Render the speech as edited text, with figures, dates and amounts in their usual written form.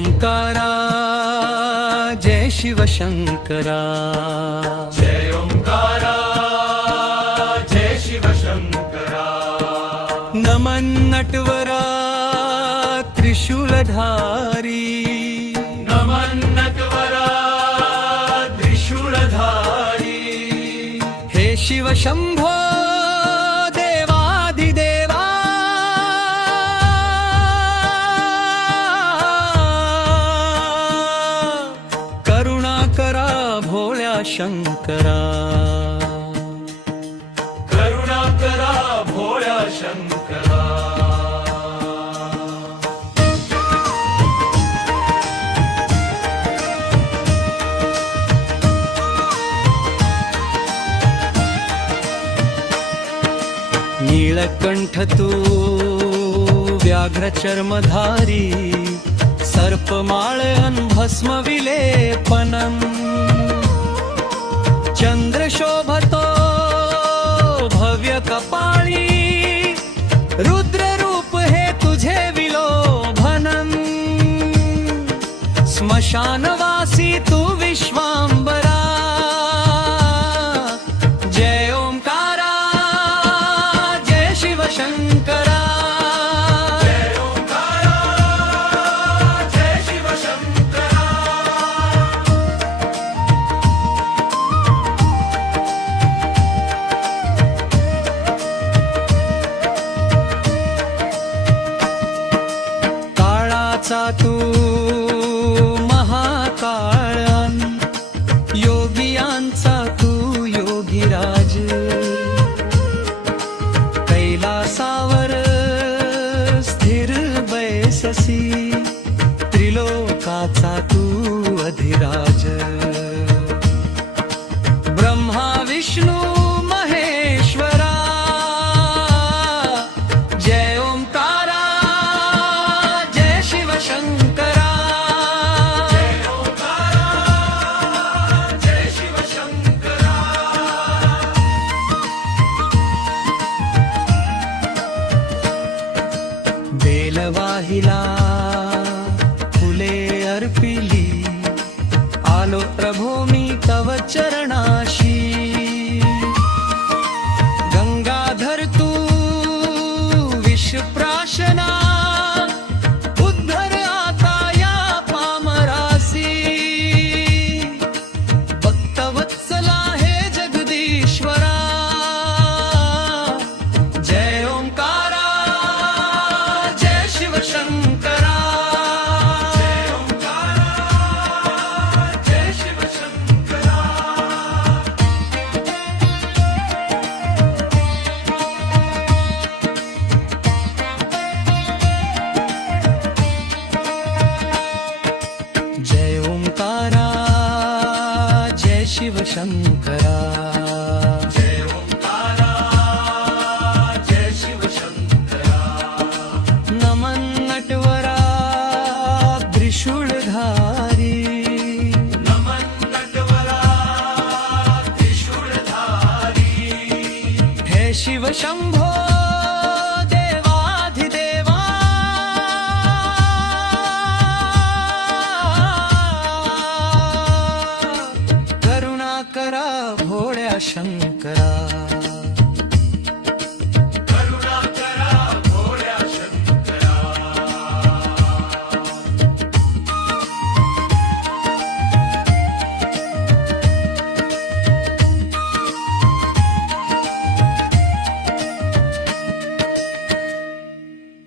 ओंकारा जय शिव शंकरा, जय ओंकारा जय शिव शंकरा। नमन नटवरा त्रिशूलधारी, नमन नटवरा त्रिशूलधारी। हे शिव शंभो देवाधिदेवा, करुणा करा भोळ्या शंकरा, करुणा करा भोळ्या शंकरा। नीलकंठ तू व्याघ्र चर्मधारी, सर्पमाळ भस्म विलेपनम, चंद्र शोभतो भव्य कपाळी, रुद्र रूप हे तुझे विलोभनम, स्मशानवासी तू विश्वांबरा, जय ओंकारा जय शिव शंकरा, जय ओंकारा जय शिव शंकरा। काळाचा तू महाकाळन, योगियांचा तू योगीराज, कैलासावर स्थिर बैससी, त्रिलोकाचा तू अधिराज, ब्रह्मा विष्णू महेश्वरा, जय ओंकारा जय शिव शंकरा, जय ओंकारा जय शिव शंकरा। बेलवाहिला फुले अर्पिली, आलो प्रभो मी तव चरणाशी, गंगाधर तू विषप्राशना, उद्धर आता या पामरासी, भक्तवत्सला हे जगदीश्वरा, जय ओंकारा जय शिव शंकरा, जय ओंकारा जय शिव शंकरा। जय ओंकारा जय शिव शंकरा, जय ओंकारा जय शिव शंकरा। नमन नटवरा त्रिशूलधारी, नमन नटवरा त्रिशूलधारी। हे शिव शंभो देवाधिदेवा, करुणा करा भोळ्या शंकरा।